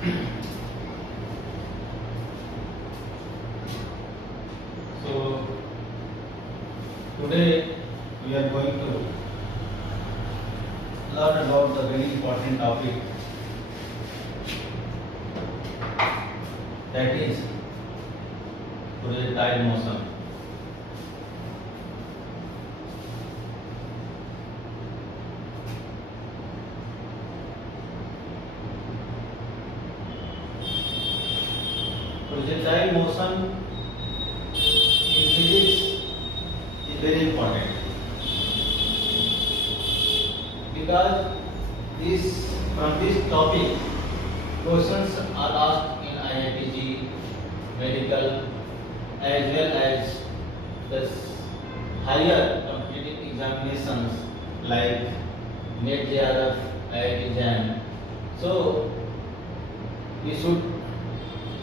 So today we are going to learn about the very important topic, that is projectile motion. Projectile motion in physics is very important because from this topic questions are asked in IITG, medical, as well as the higher competitive examinations like NET, JRF, IIT JAM. So we should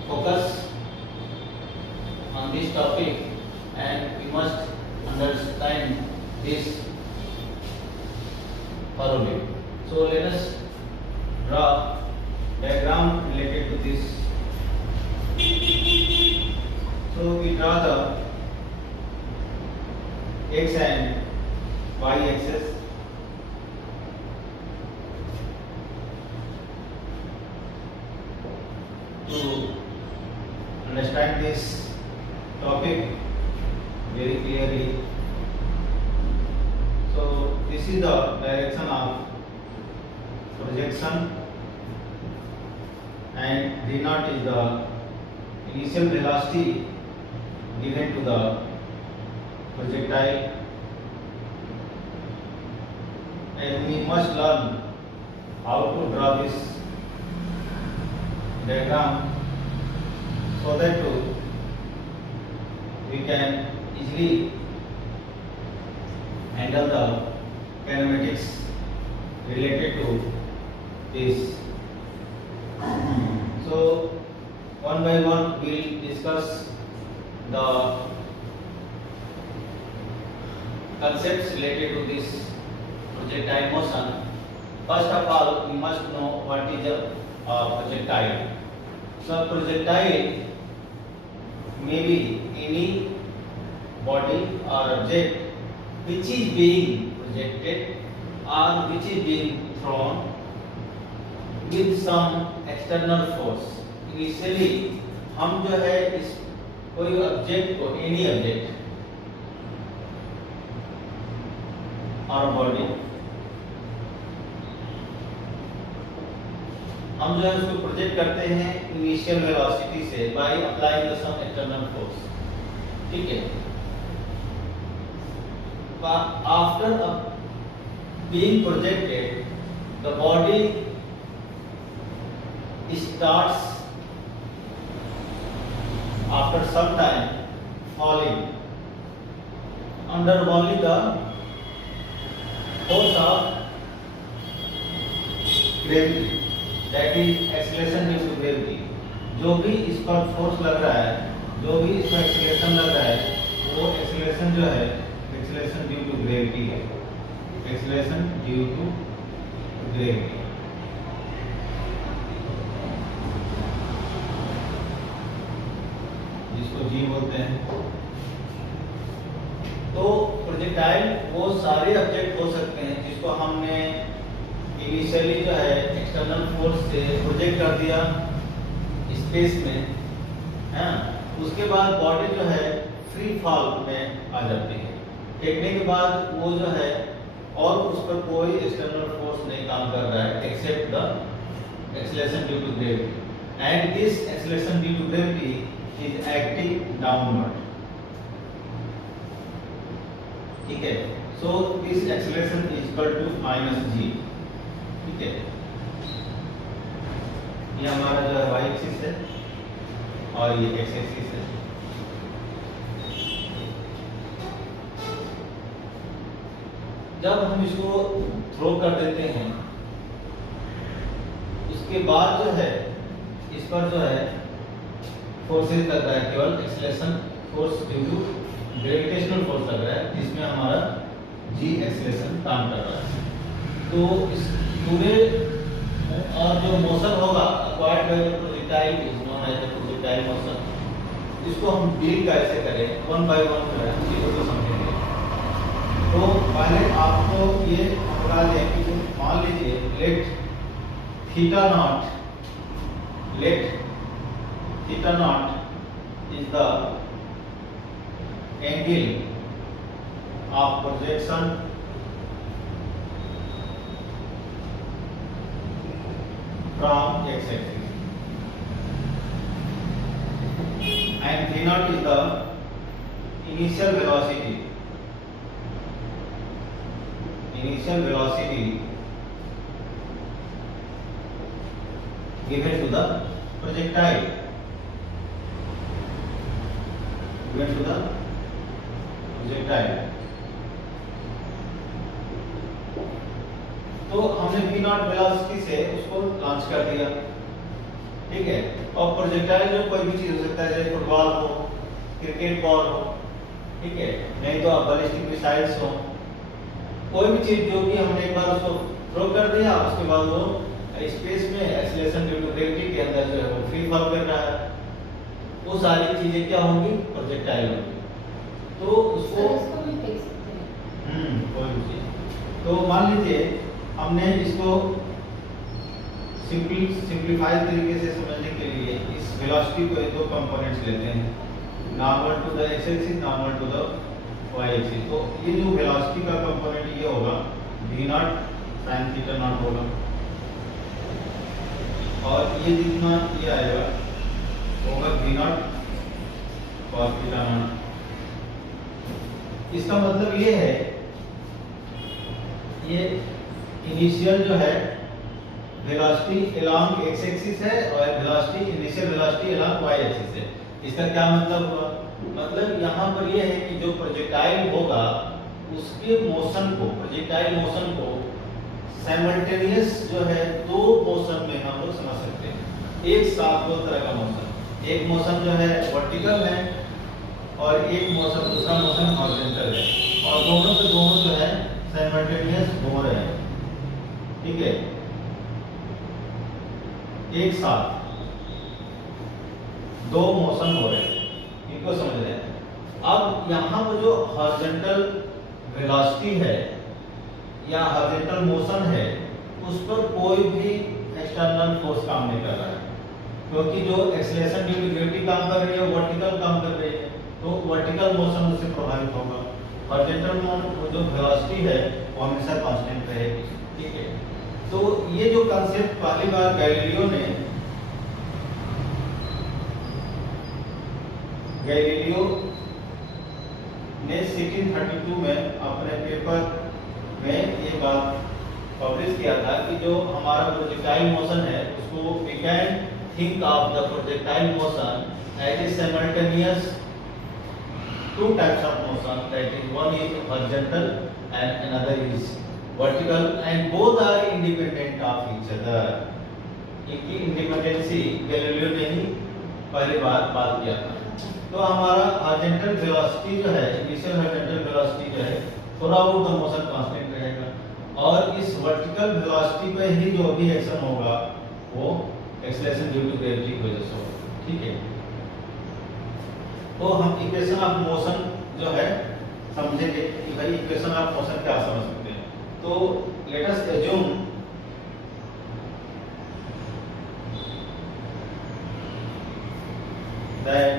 focus on this topic and we must understand this thoroughly. So let us draw diagram related to this. So we draw the x and y axis. To understand this topic very clearly, so this is the direction of projection and d naught is the initial velocity given to the projectile, and we must learn how to draw this diagram so that we can easily handle the kinematics related to this. So one by one we will discuss the concepts related to this projectile motion. First of all, we must know what is a projectile. So projectile may be any body or object which is being projected or which is being thrown with some external force. Initially हम जो है इस कोई object को, any object और body, हम जो है उसको प्रोजेक्ट करते हैं इनिशियल वेलोसिटी से by applying the some external force. ठीक है. After being projected the body starts after some time falling under only the force of gravity, that is acceleration due to gravity. जो भी इस पर force लग रहा है, जो भी इस पर एक्सीलरेशन लग रहा है, वो एक्सीलरेशन जो है एक्सीलरेशन ड्यू टू ग्रेविटी है. Acceleration due to gravity. जिसको जी बोलते हैं. तो प्रोजेक्टाइल वो सारे ऑब्जेक्ट हो सकते हैं जिसको हमने इनिशियली जो है एक्सटर्नल फोर्स से प्रोजेक्ट कर दिया स्पेस में, है. उसके बाद बॉडी जो है फ्री फॉल में आ जाती है. फेंकने के बाद वो जो है और उस पर कोई एक्सटर्नल फोर्स नहीं काम कर रहा है except the acceleration due to gravity, and this acceleration due to gravity is acting downward. ठीक है. So this acceleration is equal to minus g. ठीक है. ये हमारा जो है y एक्सिस है और ये x एक्सिस है. जब हम इसको थ्रो कर देते हैं उसके बाद जो है इस पर जो है फोर्सेस लग रहा है, केवल acceleration force due to gravitational force लग रहा है जिसमें हमारा जी एक्सीलरेशन काम कर रहा है. तो इस पूरे और जो मोशन होगा acquired occupied by the projectile is known as the projectile motion. इसको हम डील कैसे करें, वन बाय वन जो है चीजों को समझेंगे। तो पहले आपको ये बता दें कि मान लीजिए let theta naught is the angle of projection from x-axis and v naught is the initial velocity given to the projectile तो हमने v नॉट वेलोसिटी से उसको लॉन्च कर दिया, ठीक है। और प्रोजेक्टाइल जो कोई भी चीज हो सकता है, जैसे फुटबॉल हो, क्रिकेट बॉल हो, ठीक है, नहीं तो बैलिस्टिक मिसाइल्स हो, कोई भी चीज जो कि हमने एक बार उसको थ्रो कर दिया, उसके बाद वो स्पेस में एक्सेलरेशन ड्यू टू ग्रेविटी के अंदर जो है वो फ्री फॉल कर रहा है, वो सारी चीजें क्या होंगी, प्रोजेक्टाइल होंगी। तो उसको भी देख सकते हैं कोई भी चीज। तो मान लीजिए हमने इसको सिंपलीफाइड तरीके से समझने के लिए इस वेलोसिटी को दो कंपोनेंट्स लेते हैं, normal to the X axis, normal to the Y axis. तो ये जो वेलोसिटी का कंपोनेंट ये होगा v naught sin theta naught होगा, और ये जितना ये आएगा होगा v naught cos theta naught. इसका मतलब ये है, ये इनिशियल जो है वेलोसिटी अलोंग एक्स एक्सिस है और velocity initial velocity along Y axis है। इसका क्या मतलब हुआ, मतलब यहाँ पर ये है कि जो प्रोजेक्टाइल होगा उसके मोशन को, प्रोजेक्टाइल मोशन को साइमल्टेनियस जो है दो मोशन में हम लोग समझ सकते हैं। एक साथ दो तरह का मोशन, एक मोशन जो है वर्टिकल है और एक मोशन, दूसरा मोशन हॉरिजॉन्टल है, और दोनों के दोनों जो है साइमल्टेनियस हो रहे हैं, ठीक है, एक साथ दो मोशन हो रहे हैं, इनको समझ रहे हैं। अब यहाँ पर जो हॉरिजॉन्टल वेलोसिटी है या हॉरिजॉन्टल मोशन है, उस पर कोई भी एक्सटर्नल फोर्स काम नहीं कर रहा है, क्योंकि जो एक्सेलरेशन ड्यू टू ग्रेविटी काम कर रही है, वर्टिकल काम कर रही है, तो वर्टिकल मोशन उससे प्रभावित होगा। हॉरिजॉन्टल जो वेलोसिटी है वो हमेशा कांस्टेंट रहेगी, ठीक है। तो ये जो कांसेप्ट पहली बार गैलीलियो ने 1632 में अपने पेपर में ये बात पब्लिश किया था कि जो हमारा प्रोजेक्टाइल मोशन है उसको we can think of the projectile motion as a simultaneous two types of motion, that is one is horizontal and another is vertical, and both are independent of each other. इनकी independency Galileo ने ही पहली बात किया था। तो हमारा horizontal velocity जो है, इनिशियल हॉरिजॉन्टल वेलोसिटी जो है थोड़ा बहुत मोशन कांस्टेंट रहेगा, और इस वर्टिकल वेलोसिटी पे ही जो भी एक्शन होगा वो एक्सेलरेशन ड्यू टू ग्रेविटी की वजह से होगा, ठीक है। तो हम इक्वेशन ऑफ मोशन जो है समझेंगे कि भाई इक्वेशन ऑफ मोशन क्या समझ सकते हैं। तो लेट अस अज्यूम दैट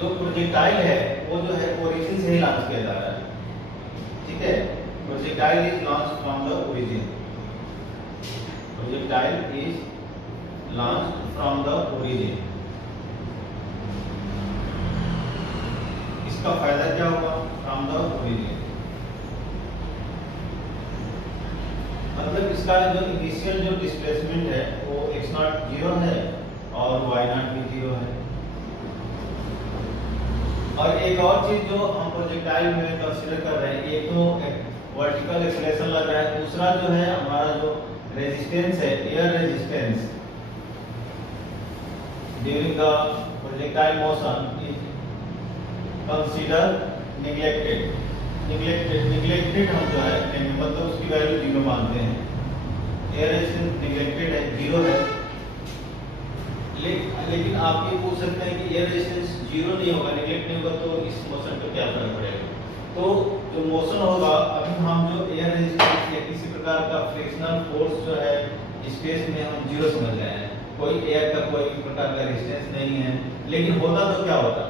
जो प्रोजेक्टाइल है वो जो है ओरिजिन से ही लॉन्च किया जा रहा है, ठीक है। Projectile is launch from the origin, projectile is launch from the origin. इसका फायदा क्या होगा, फ्रॉम द ओरिजिन, मतलब इसका जो इनिशियल जो डिस्प्लेसमेंट है वो x नॉट 0 है और y नॉट भी 0 है। और एक और चीज जो हम प्रोजेक्टाइल में कंसीडर कर रहे हैं, एक तो वर्टिकल एक्सेलरेशन लग रहा है, दूसरा जो है हमारा जो रेजिस्टेंस है, air resistance during the projectile motion is consider neglected हम जो है मतलब उसकी वैल्यू 0 मानते हैं। एयर रेजिस्टेंस नेग्लेक्टेड है, 0 है, लेकिन आप ये पूछ सकते हैं कि एयर रेजिस्टेंस जीरो नहीं होगा, नेगलेक्ट नहीं होगा, तो इस मोशन पे क्या फर्क पड़ेगा? तो जो मोशन होगा, अभी हम जो एयर रेजिस्टेंस या किसी प्रकार का फ्रिक्शनल फोर्स जो है स्पेस में हम जीरो समझ रहे हैं, कोई एयर का कोई प्रकार का रेजिस्टेंस नहीं है, लेकिन होता तो क्या होता?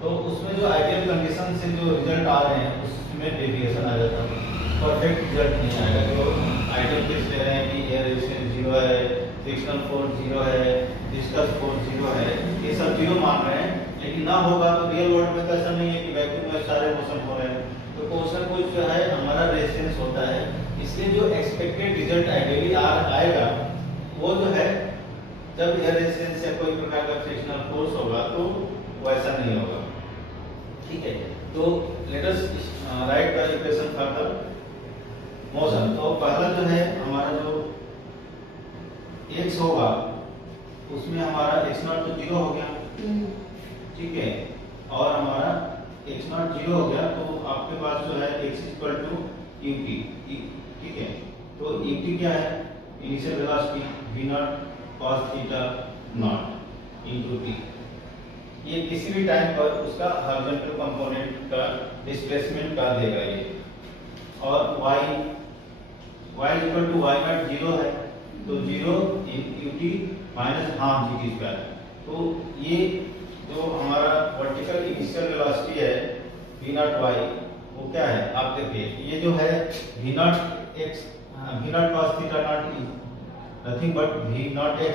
तो उसमें जो आइडियल कंडीशन से जो रिजल्ट आ रहे हैं उसमें डेविएशन आ जाता है, परफेक्ट रिजल्ट नहीं आएगा। जो आइडियल केस ले रहे हैं कि एयर रेजिस्टेंस जीरो है, फ्रिक्शनल फोर्स जीरो है, डिस्कस फोर्स जीरो है, ये सब जीरो मान रहे हैं, लेकिन ना होगा तो रियल वर्ल्ड में तो ऐसा नहीं है कि वैक्यूम में सारे मोशन हो रहे हैं, तो कुछ ना कुछ जो है हमारा रेजिस्टेंस होता है। इसलिए जो एक्सपेक्टेड रिजल्ट आइडियली आएगा वो जो है जब एयर रेजिस्टेंस या कोई प्रकार का फ्रिक्शनल फोर्स होगा तो वैसा नहीं होगा। ठीक है, तो let us right the equation for the motion. तो पहला जो है हमारा जो x होगा उसमें हमारा x0 तो जीरो हो गया, ठीक है, और हमारा x0 जीरो हो गया, तो आपके पास जो है x इक्वल टू ut, ठीक है। तो ut क्या है? Initial velocity v0 cos theta not into t। ये किसी भी टाइम पर उसका हॉरिजॉन्टल कंपोनेंट का डिस्प्लेसमेंट कर देगा ये, और y equal to y0 zero है, तो zero in ut minus half gt square. तो ये जो हमारा वर्टिकल इनिशियल वेलोसिटी है v0 y, वो क्या है आप देखिए, ये जो है v0 x v0 cos theta not nothing but v0 x,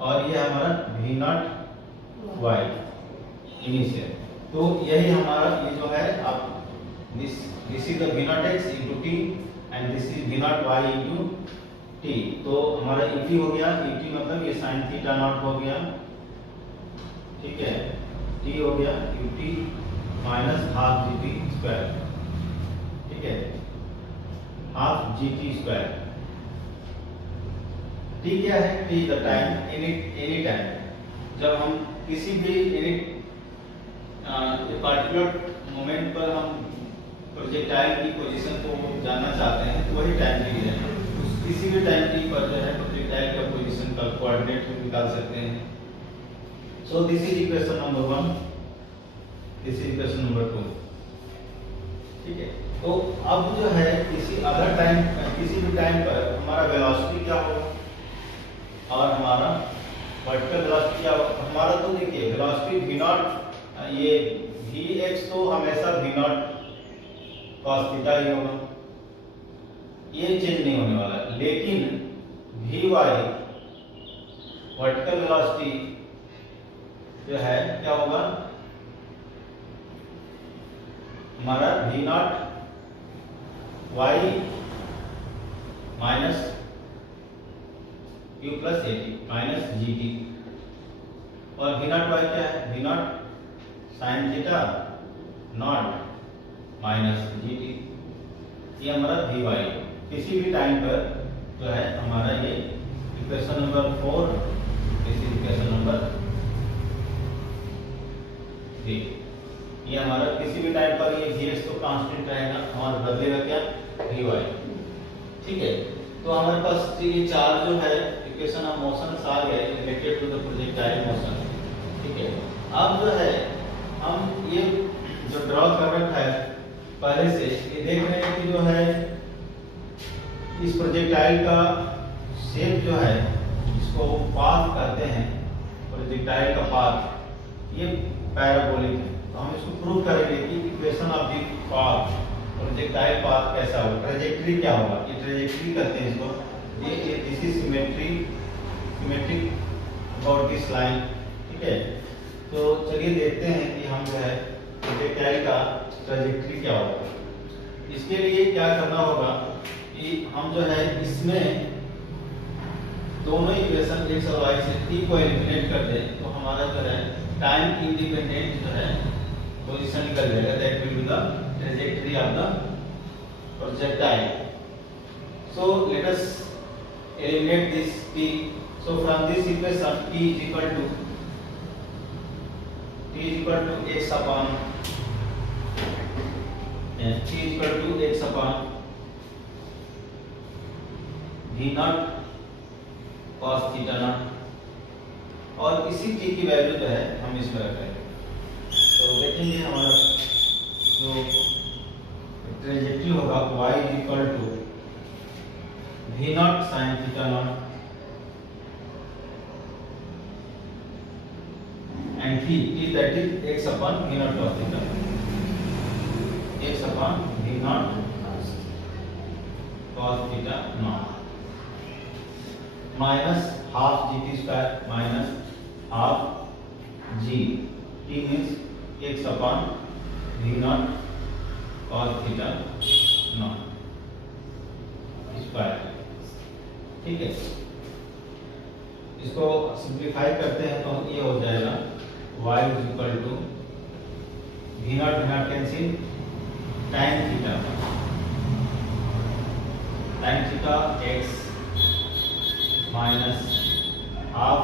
और ये हमारा v0 y इनिशियल। तो यही हमारा ये जो है आप this is the v0 x into t and this is v0 y into t। तो हमारा et हो गया, et मतलब ये sin थीटा नॉट हो गया, ठीक है, t हो गया ut minus half gt square, ठीक है, हाफ gt स्क्वायर। t क्या है? t the time, any time जब हम किसी भी पार्टिकुलर मोमेंट पर हम प्रोजेक्टाइल की पोजीशन को जानना चाहते हैं, तो वही टाइम पीरियड है। किसी भी टाइम t पर जो है प्रोजेक्टाइल का पोजीशन का कोऑर्डिनेट निकाल सकते हैं। So this is equation number 1, this is equation number 2, ठीक है। तो अब जो है किसी अदर टाइम, किसी भी टाइम पर हमारा वेलोसिटी क्या होगा और हमारा वर्टिकल वेलोसिटी क्या होगा? हमारा तो देखिए वेलोसिटी v0, ये vx तो हमेशा v0 cos थीटा ही होगा, ये चेंज नहीं होने वाला, लेकिन vy वर्टिकल वेलोसिटी जो है क्या होगा? हमारा v0 y minus q plus at minus gt, और v0 y क्या है? v0 sin theta naught minus gt, ये हमारा vy किसी भी टाइम पर जो है हमारा ये equation number 4, this is equation number 3। ये हमारा किसी भी टाइम पर ये vx तो कांस्टेंट रहेगा, हमारा बदलेगा क्या? vy, ठीक है। तो हमारे पास ये चार जो है इक्वेशन ऑफ मोशन आ गए related to the projectile motion, ठीक है। अब जो है हम ये जो ड्रॉ कर रखा है पहले से, ये देख रहे हैं कि जो है इस प्रोजेक्टाइल का शेप जो है, इसको पाथ कहते हैं, प्रोजेक्टाइल का पाथ ये पैराबोलिक है। तो हम इसको प्रूव करेंगे कि equation of the path, projectile path कैसा होगा, ट्रेजेक्टरी क्या होगा, ये ट्रेजेक्टरी कहते हैं इसको। ये this is symmetric about this line, ठीक है। तो चलिए देखते हैं कि हम जो है प्रोजेक्टाइल का ट्रेजेक्टरी क्या होगा। इसके लिए क्या करना होगा कि हम जो है इसमें दोनों इक्वेशन x और y से t को एलिमिनेट कर दें, तो हमारा जो है टाइम इंडिपेंडेंट जो है पोजीशन निकल जाएगा, that will be the trajectory of the projectile. So let us eliminate this t। So from this equation t is equal to x upon v0 cos theta naught और इसी T की value जो है हम इसमें रखेंगे। तो देखेंगे हमारा जो ट्रेजेक्टरी होगा y is equal to v naught sine theta naught and v is that is x upon v naught cos theta, x upon v naught cos theta naught minus half gt square minus half g t means x upon v naught cos theta naught square. ठीक है, इसको simplify करते हैं तो ये हो जाएगा y is equal to v naught cancel tan theta x minus half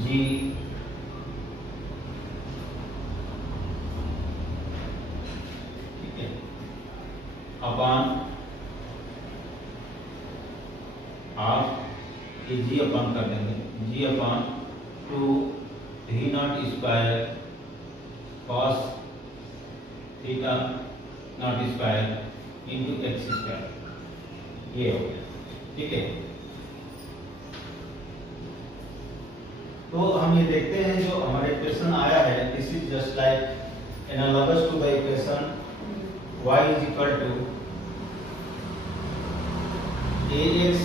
g ठीक है अपॉन हाफ ये g अपॉन कर देंगे g upon 2 v not square cos theta not square into x square, ये हो गया। ठीक है, तो हम ये देखते हैं जो हमारे इक्वेशन आया है, this is just like analogous to the equation y is equal to ax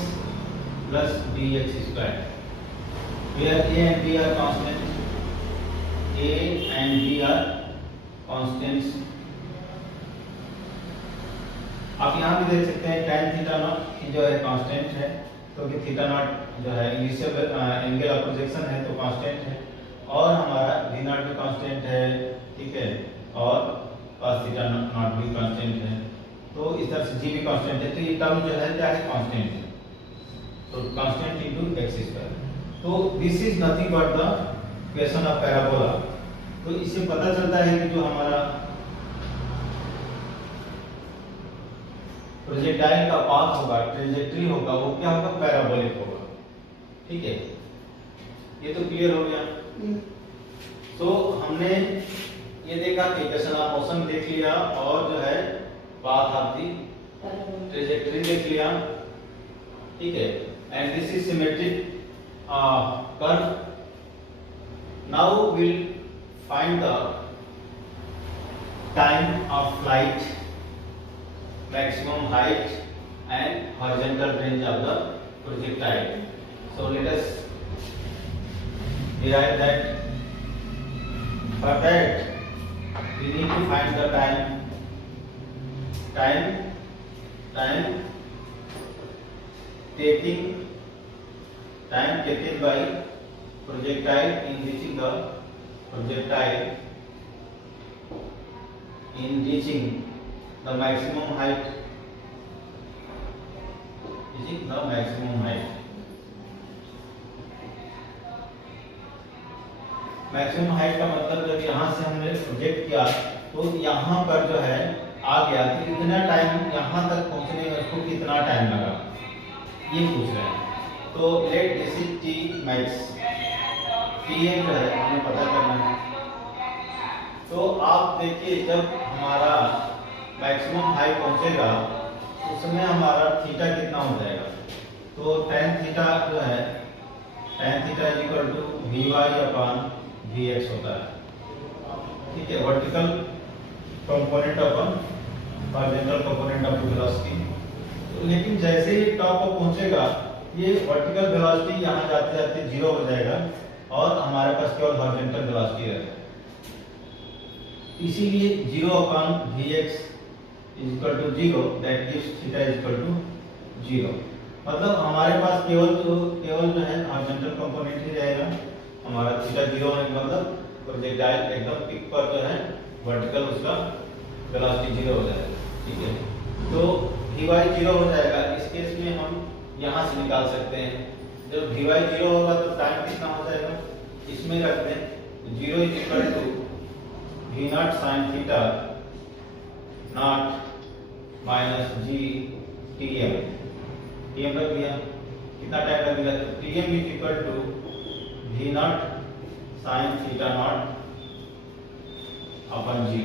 plus bx square, where a and b are constant, a and b are constants। आप यहाँ भी देख सकते हैं tan थीटा नॉट जो है कांस्टेंट है, तो कि थीटा नॉट जो है इनिशियल एंगल ऑफ प्रोजेक्शन है तो कांस्टेंट है, और हमारा v नॉट भी कांस्टेंट है। ठीक है, और cos थीटा नॉट भी कांस्टेंट है, तो इस तरह से g भी कांस्टेंट है, तो ये टर्म जो है क्या है कांस्टेंट है, तो कांस्टेंट इनटू x स्क्वायर। तो this is nothing but the equation of parabola. तो इससे पता चलता है कि जो हमारा प्रोजेक्टाइल का पाथ होगा, ट्रेजेक्टरी होगा, वो क्या होगा, पैराबोलिक होगा। ठीक है, ये तो क्लियर हो गया। तो हमने ये देखा कि इक्वेशन ऑफ मोशन देख लिया और जो है पाथ ऑफ द ट्रेजेक्टरी देख लिया। ठीक है, and this is symmetric curve. Now will find the time of flight, maximum height and horizontal range of the projectile. So let us derive that. For that we need to find the time taken by projectile in reaching the maximum height, maximum height का मतलब जब यहाँ से हमने project किया तो यहाँ पर जो है आ गया कि इतना टाइम यहाँ तक पहुँचने में उसको कितना टाइम लगा, ये पूछ रहे हैं। तो let this is T max, T जो है हमें पता करना है। तो आप देखिए जब हमारा मैक्सिमम हाइट पहुँचेगा उसमें हमारा थीटा कितना हो जाएगा, तो tan थीटा जो है tan theta is equal to vy upon vx होता है। ठीक है, vertical component upon horizontal component of velocity. लेकिन जैसे ही टॉप पर पहुंचेगा ये वर्टिकल वेलोसिटी यहाँ जाते जाते जीरो हो जाएगा और हमारे पास केवल हॉरिजॉन्टल वेलोसिटी रहेगा। इसीलिए 0 upon vx is equal to 0, that gives theta is equal to 0। मतलब हमारे पास केवल जो है हॉरिजॉन्टल कंपोनेंट ही रहेगा। हमारा थीटा 0 होने का मतलब प्रोजेक्टाइल एकदम पिक पर जो है वर्टिकल उसका वेलोसिटी 0 हो जाएगा। ठीक है, तो vy 0 हो जाएगा। इस केस में हम यहाँ से निकाल सकते हैं, जब vy 0 होगा तो टाइम कितना हो जाएगा, इसमें रख दें 0 is equal to v naught sine theta naught minus g tm रख दिया। कितना टाइम लगेगा, tm is equal to v naught sine theta naught upon g,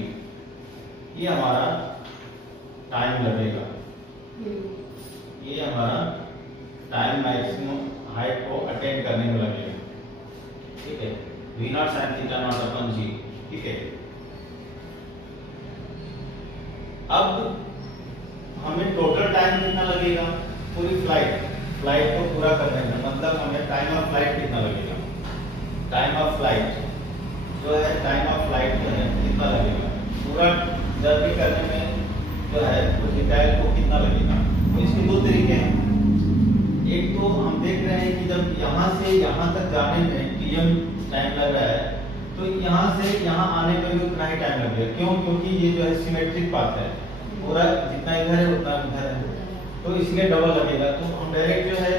ये हमारा टाइम लगेगा, ये हमारा टाइम मैक्सिमम हाइट को अटेंड करने में लगेगा, ठीक है। V naught sine theta naught upon g, ठीक है। अब हमें टोटल टाइम कितना लगेगा पूरी फ्लाइट को पूरा करने में, मतलब हमें टाइम ऑफ फ्लाइट कितना लगेगा, टाइम ऑफ फ्लाइट जो है, टाइम ऑफ फ्लाइट जो है कितना लगेगा पूरा जर्नी करने में जो है प्रोजेक्टाइल को कितना लगेगा। तो इसके दो तरीके हैं, एक तो हम देख रहे हैं कि जब यहाँ से यहाँ तक जाने में टीएम टाइम लग रहा है, तो यहाँ से यहाँ आने में भी उतना ही टाइम लगेगा। क्यों? क्योंकि ये जो है सिमेट्रिक पाथ है, पूरा जितना इधर है उतना इधर है, तो इसलिए डबल लगेगा। तो हम डायरेक्ट जो है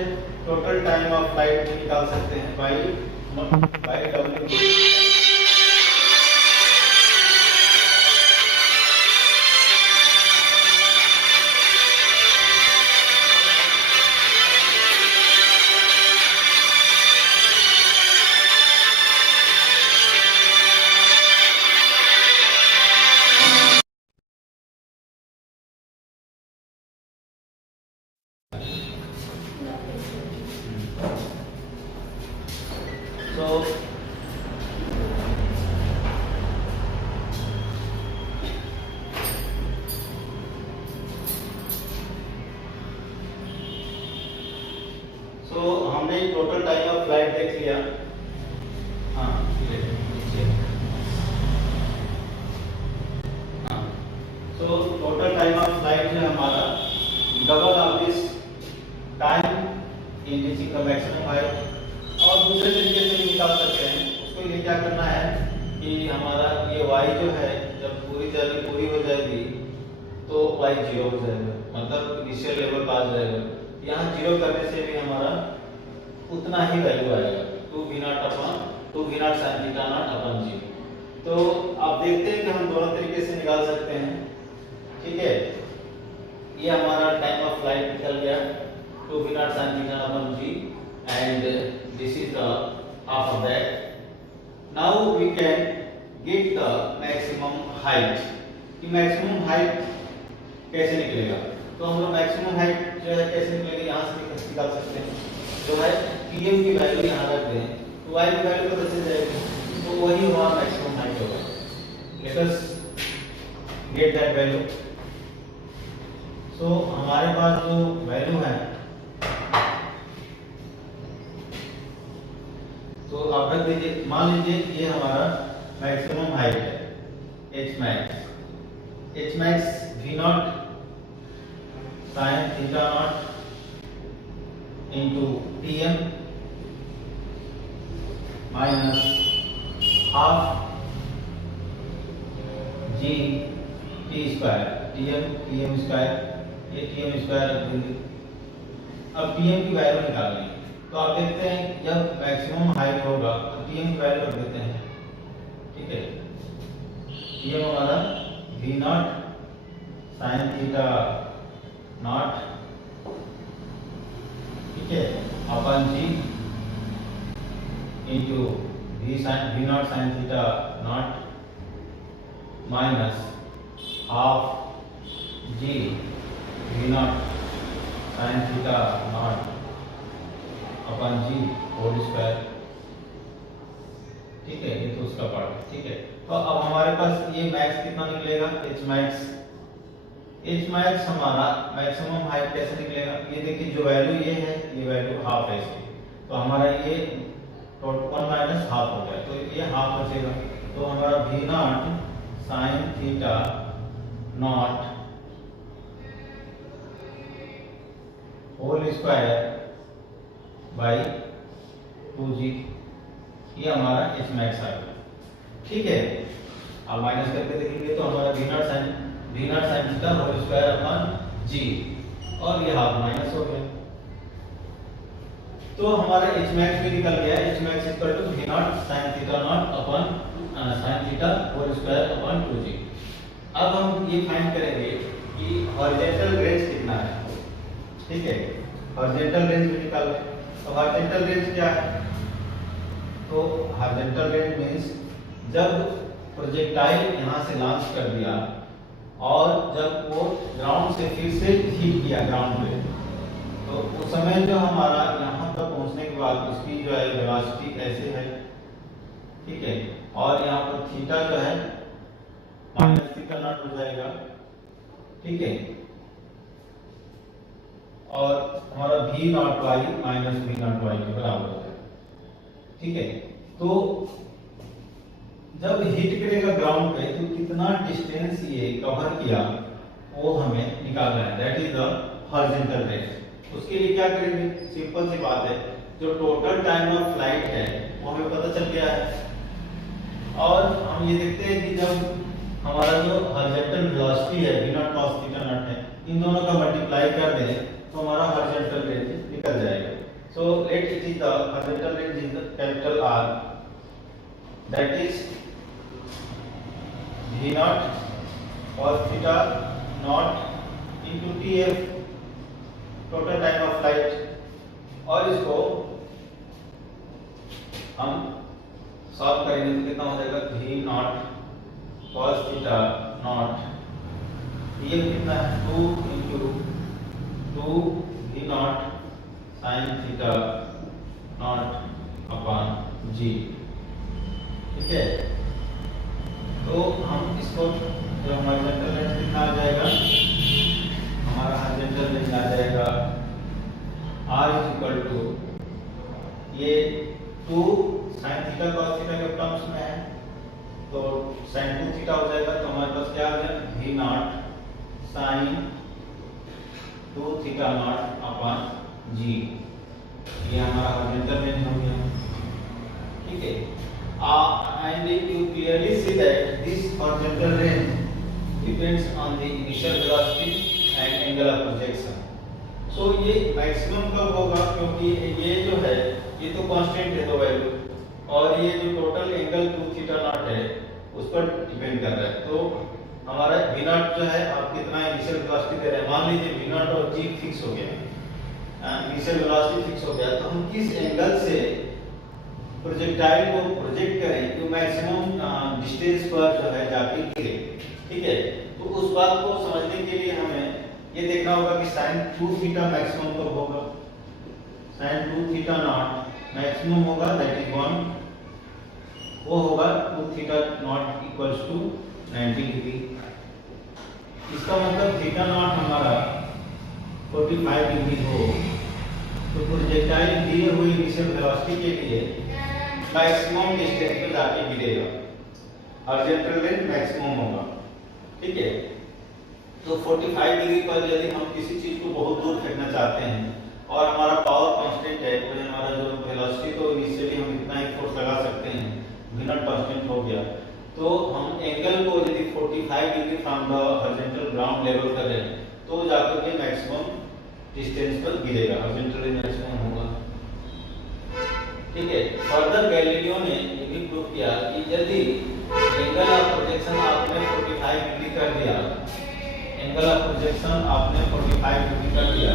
टोटल टाइम ऑफ फ्लाइट निकाल सकते हैं बाई डब्ल्यू। तो हमने टोटल टाइम ऑफ फ्लाइट देख लिया। हाँ तो टोटल टाइम ऑफ फ्लाइट जो है हमारा double of this time in reaching the maximum height. और दूसरे तरीके से भी निकाल सकते हैं, उसके लिए क्या करना है कि हमारा ये y जो है जब पूरी जर्नी पूरी हो जाएगी तो y 0 हो जाएगा, मतलब इनिशियल लेवल पास जाएगा। यहाँ 0 करने से भी हमारा उतना ही वैल्यू आएगा, 2v naught sin theta naught upon g. तो आप देखते हैं कि हम दोनों तरीके से निकाल सकते हैं, ठीक है। ये हमारा टाइम ऑफ फ्लाइट निकल गया, 2v naught sin theta upon G, and this is the half of that. Now we can get the maximum height. कि maximum height कैसे निकलेगा? तो हम लोग मैक्सिमम हाइट जो है कैसे निकलेगी, यहाँ से निकाल सकते हैं। जो है pm की वैल्यू यहाँ रख दें तो y की वैल्यू पता चल जाएगी, तो वही हमारा मैक्सिमम हाइट होगा। Let us get that value. So हमारे पास जो वैल्यू है, तो आप रख दीजिए, मान लीजिए ये हमारा मैक्सिमम हाइट है h max v naught sin theta not into Tm minus half g t square, Tm square, ये Tm square रख देंगे। अब Tm की वैल्यू निकालनी है, तो आप देखते हैं जब मैक्सिमम हाइट होगा तो Tm की वैल्यू रख देते हैं, ठीक है। Tm हमारा v naught sin theta naught, ठीक है, upon g into v naught sine theta naught minus half g v naught sine theta naught upon g whole square, ठीक है। ये तो उसका पार्ट है, ठीक है। तो अब हमारे पास ये मैक्स कितना निकलेगा, एच मैक्स हमारा मैक्सिमम हाइट कैसे निकलेगा, ये देखिए जो वैल्यू ये है, ये वैल्यू हाफ है इसकी, तो हमारा ये 1 माइनस हाफ हो गया, तो ये हाफ बचेगा। तो हमारा v naught sine theta naught whole square by 2g, ये हमारा h मैक्स आएगा, ठीक है। अब माइनस करके देखेंगे तो हमारा v naught sine theta whole square upon g, और ये हाफ माइनस हो गया, तो हमारा h मैक्स भी निकल गया। h max equal to v naught sine theta naught upon sine theta whole square upon 2g। अब हम ये फाइंड करेंगे कि हॉरिजॉन्टल रेंज कितना है, ठीक है। हॉरिजॉन्टल रेंज भी निकाल लें, तो हॉरिजॉन्टल रेंज क्या है, तो हॉरिजॉन्टल रेंज मीन्स जब प्रोजेक्टाइल यहाँ से लॉन्च कर दिया और जब वो ग्राउंड से फिर से हिट किया ग्राउंड पे, तो उस समय जो हमारा यहाँ पर पहुँचने के बाद उसकी जो है वेलोसिटी ऐसे है, ठीक है, और यहाँ पर थीटा जो है माइनस थीटा नॉट हो जाएगा, ठीक है, और हमारा v not y minus v not y के बराबर है, ठीक है। तो जब हिट करेगा ग्राउंड पे तो कितना डिस्टेंस ये कवर किया वो हमें निकालना है, that is the horizontal range. उसके लिए क्या करेंगे, सिंपल सी बात है, जो टोटल टाइम ऑफ फ्लाइट है वो हमें पता चल गया है, और हम ये देखते हैं कि जब हमारा जो हॉरिजॉन्टल वेलोसिटी है v naught cos theta not है, इन दोनों का मल्टीप्लाई कर दें तो हमारा हॉरिजॉन्टल रेंज निकल जाएगा। So let it is the horizontal range is the capital R, that is v naught cos theta not into tf total time of flight, और इसको हम सॉल्व करेंगे तो कितना हो जाएगा v naught cos theta not, ये कितना है 2 into 2 v naught sin theta naught upon g, ठीक है। तो हम इसको जो हमारा हॉरिजॉन्टल रेंज कितना आ जाएगा, हमारा हॉरिजॉन्टल रेंज आ जाएगा r इज इक्वल टू ये 2 sin थीटा cos थीटा के टर्म्स में है तो sin 2 थीटा हो जाएगा, तो हमारे पास क्या आ गया v naught sin 2 theta naught upon g, ये हमारा हॉरिजॉन्टल रेंज हो गया, ठीक है। And you clearly see that this horizontal range depends on the initial velocity and angle of projection. So ये maximum कब होगा, क्योंकि ये जो है ये तो कांस्टेंट है, दो वैल्यू, और ये जो टोटल एंगल 2 थीटा नॉट है उस पर डिपेंड कर रहा है। तो हमारा v नॉट जो है आप कितना इनिशियल वेलोसिटी दे रहे हैं, मान लीजिए v नॉट और g फिक्स हो गया, इनिशियल वेलोसिटी फिक्स हो गया, तो हम किस एंगल से प्रोजेक्टाइल को प्रोजेक्ट करें तो मैक्सिमम डिस्टेंस पर जो है जाके गिरे, ठीक है। तो उस बात को समझने के लिए हमें ये देखना होगा कि sin 2 थीटा मैक्सिमम कब होगा, sin 2 थीटा नॉट मैक्सिमम होगा, दैट इज 1, वो होगा 2 theta naught equals to 90 degree. इसका मतलब थीटा नॉट हमारा 45 डिग्री हो तो प्रोजेक्टाइल दिए हुए इनिशियल वेलोसिटी के लिए मैक्सिमम डिस्टेंस पे जाके गिरेगा, हॉरिजॉन्टल रेंज मैक्सिमम होगा, ठीक है। तो 45 डिग्री पर यदि हम किसी चीज को बहुत दूर फेंकना चाहते हैं और हमारा पावर कांस्टेंट है, तो हमारा जो वेलोसिटी तो इनिशियली हम इतना ही फोर्स लगा सकते हैं, v नॉट कांस्टेंट हो गया, तो हम एंगल को यदि 45 degree from the horizontal ground level कर रहे हैं तो जाकर के मैक्सिमम डिस्टेंस पर गिरेगा, हॉरिजॉन्टल रेंज मैक्सिमम होगा, ठीक है। फर्दर गैलीलियो ने ये भी प्रूव किया कि यदि एंगल ऑफ प्रोजेक्शन आपने 45 डिग्री कर दिया, एंगल ऑफ प्रोजेक्शन आपने 45 डिग्री कर दिया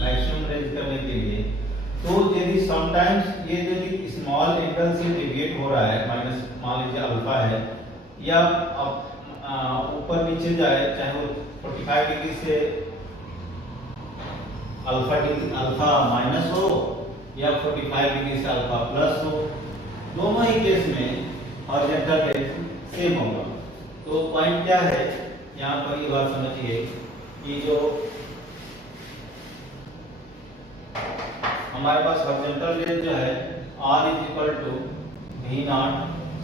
मैक्सिमम रेंज करने के लिए, तो यदि समटाइम्स ये यदि स्मॉल एंगल से डेविएट हो रहा है, माइनस मान लीजिए अल्फा है, या ऊपर नीचे जाए, चाहे वो 45 डिग्री से अल्फा माइनस हो या 45 डिग्री से अल्फा प्लस हो, दोनों ही केस में हॉरिजॉन्टल रेंज सेम होगा। तो पॉइंट क्या है यहाँ पर, ये बात समझिए कि जो हमारे पास हॉरिजॉन्टल रेंज जो है r is equal to v naught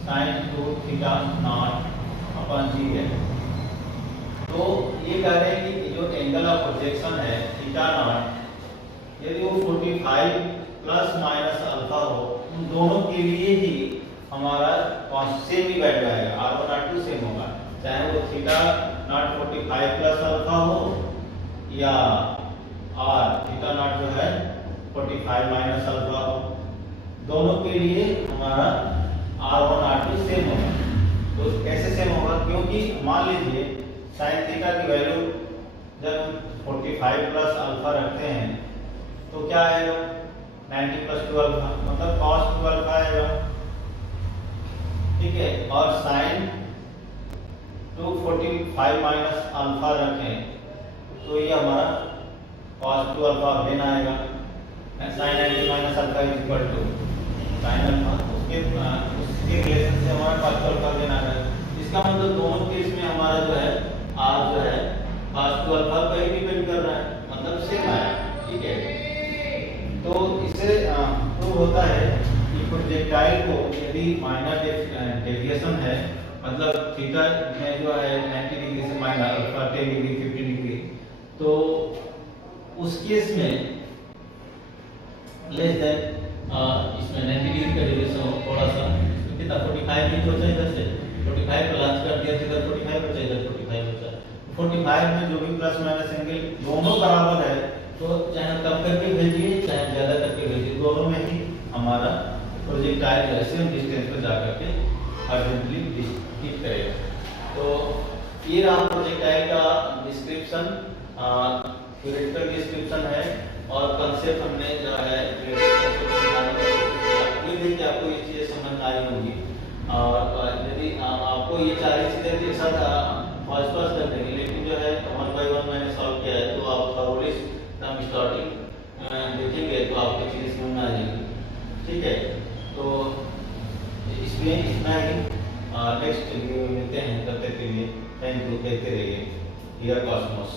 sin 2 theta naught upon g है। तो ये कह रहे हैं कि जो एंगल ऑफ प्रोजेक्शन है थीटा नॉट, यदि वो 45 प्लस माइनस अल्फा हो, उन दोनों के लिए ही हमारा सेम ही वैल्यू आएगा, r1 r2 सेम होगा, चाहे वो थीटा नॉट 45 प्लस अल्फा हो या r थीटा नॉट जो है 45 माइनस अल्फा हो, दोनों के लिए हमारा r1 r2 सेम होगा। तो कैसे सेम होगा, क्योंकि मान लीजिए sin थीटा की वैल्यू जब 45 प्लस अल्फा रखते हैं तो क्या आएगा 90 प्लस 2 अल्फा, मतलब cos 2 अल्फा आएगा, ठीक है, और साइन 245 माइनस अल्फा रखें तो ये हमारा cos 2 अल्फा देना आएगा। Sine 90 minus alpha is equal to sine alpha, उसके रिलेशन से हमारा cos 2 अल्फा देना है। इसका मतलब दोनों केस में हमारा जो है r जो है cos 2 अल्फा पे ही डिपेंड कर रहा है, मतलब सेम आया। ठीक है, तो इससे प्रूव होता है कि प्रोजेक्टाइल को यदि माइनर डेविएशन है, मतलब थीटा में जो है 90 डिग्री से माइनर अल्फा 10 डिग्री 15 डिग्री, तो उस केस में लेस देन इसमें 90 डिग्री का डेविएशन हो थोड़ा सा, कितना 45 इंच हो जाए, इधर से 45 प्लस कर दिया, इधर 45 हो जाए, इधर 45 हो जाए। 45 में जो भी प्लस माइनस एंगल दोनों बराबर है, तो चाहे कम करके भेजिए चाहे ज्यादा करके भेजिए, दोनों में ही हमारा प्रोजेक्टाइल जो है सेम डिस्टेंस पर जाकर के हॉरिजॉन्टली हिट करेगा। तो ये रहा प्रोजेक्टाइल का डिस्क्रिप्शन, थ्योरेटिकल डिस्क्रिप्शन है, और कंसेप्ट हमने जो है उम्मीद है कि आपको ये चीजें समझ आई होंगी। और यदि आपको ये सारी चीजें एक साथ फर्स्ट पास कर देंगे, लेकिन जो है 1 बाय 1 मैंने सॉल्व किया है, तो आप थोड़ी हम स्टार्टिंग देखेंगे तो आपको चीजें समझ में आ जाएगी। ठीक है, तो इसमें इतना ही, नेक्स्ट वीडियो में मिलते हैं, तब तक के लिए थैंक यू, कहते रहिए हियर कॉस्मोस।